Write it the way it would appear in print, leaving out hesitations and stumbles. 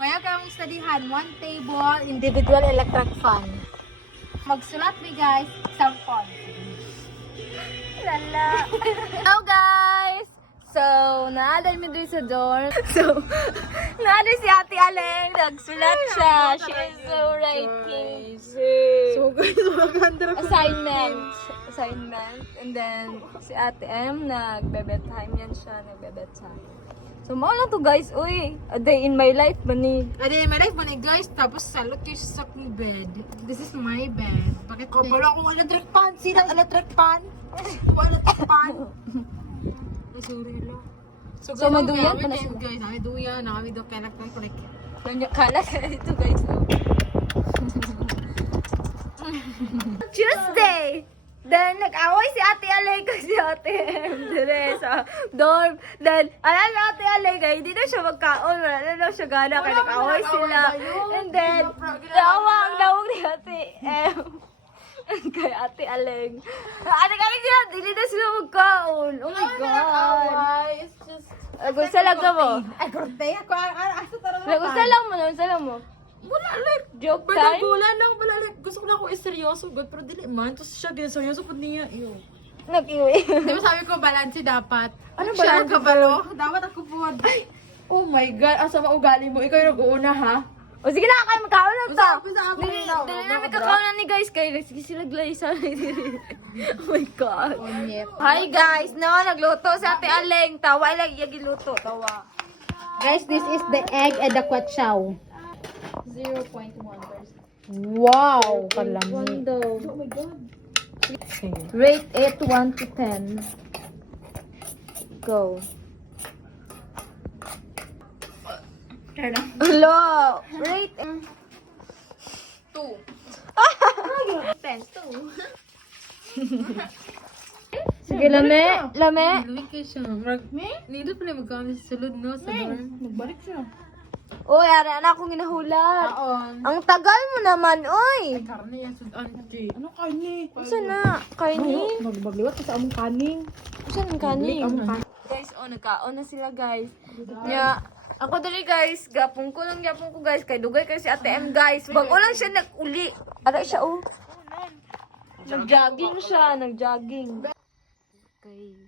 Kaya kamong studyhan, one table, individual electric fan. Magsulat mi guys, sample. Lala. Hello guys! So, naaday mi doon sa dorm. So, naaday si Ate Aleng. Nagsulat siya. She is so writing. So guys, maganda ko. Assignment. And then, si Ate M, nagbe-bedtime yan siya. Nagbe-bedtime. So, mao lang to guys. Uy, a day in my life ba ni? Ade, may life mo ni guys, tapos salot kayo sa aking bed. This is my bed. Bakit ko pala akong electric pan? Sino electric pan? Electric pan? Ay, sorry lang. So, maduyan pa na kami sila. guys, kami duyan, kami do electric. Kala ka dito guys. Oh. Tuesday! Then, nag-away si Ate Alay kasi Ate M. Dire sa dorm. Then, alam na Ate Alay kaya hindi na siya magkaon. Wala na daw siya gana kaya nag-away sila. And then, nawag ni Ate M. Kay Ate Aleng. Ate Aleng sila, hindi na sila magkaon. Oh my God. It's just... Gusto lang ka mo. Ay, kurte. Ako, asa tarang Gusto lang mo. Wala, like, Joke pero time? wala lang, gusto ko na ako seryoso, God, pero dili man, tapos siya seryoso po niya, iyo. Nag-iwi. Di ba sabi ko, balanse dapat? Ano Siya balanse? ang kabalo? Dapat ako po. Ay! Oh my God, asa maugali mo? Ikaw yung nag-uuna, ha? O sige na, kayo magkaon na ka. Usa ako Dili na. na may kakaunan ni guys kay sige sila glisa. Oh my God. Onyep. Hi guys, no, nagluto sa Ate Aleng. Tawa lang iya giluto, tawa. Guys, this is the egg and the kwatsaw. 0.1%. Wow! Kalami. Oh my God. Rate it 1 to 10. Go. Hello. Rate 2. 2. Sige, lame. Balik kayo siya. Nito pala magkakaroon sa sulod, no? Sa dorm. Nagbalik siya. Uy, ari anak kong ginahulat. Aon. Ang tagal mo naman, uy. Karne yan sa auntie. Ano karne? Saan na? Kainin? Magliwat ka sa among kaning. Saan ang kanin? Guys, nagkaon na sila, guys. Nya, ako dali, guys. Gapong ko guys. Kay dugay kayo si Ate M, guys. Bago lang siya nag-uli. Aray siya, oh. Nag-jogging siya, nag-jogging. Okay.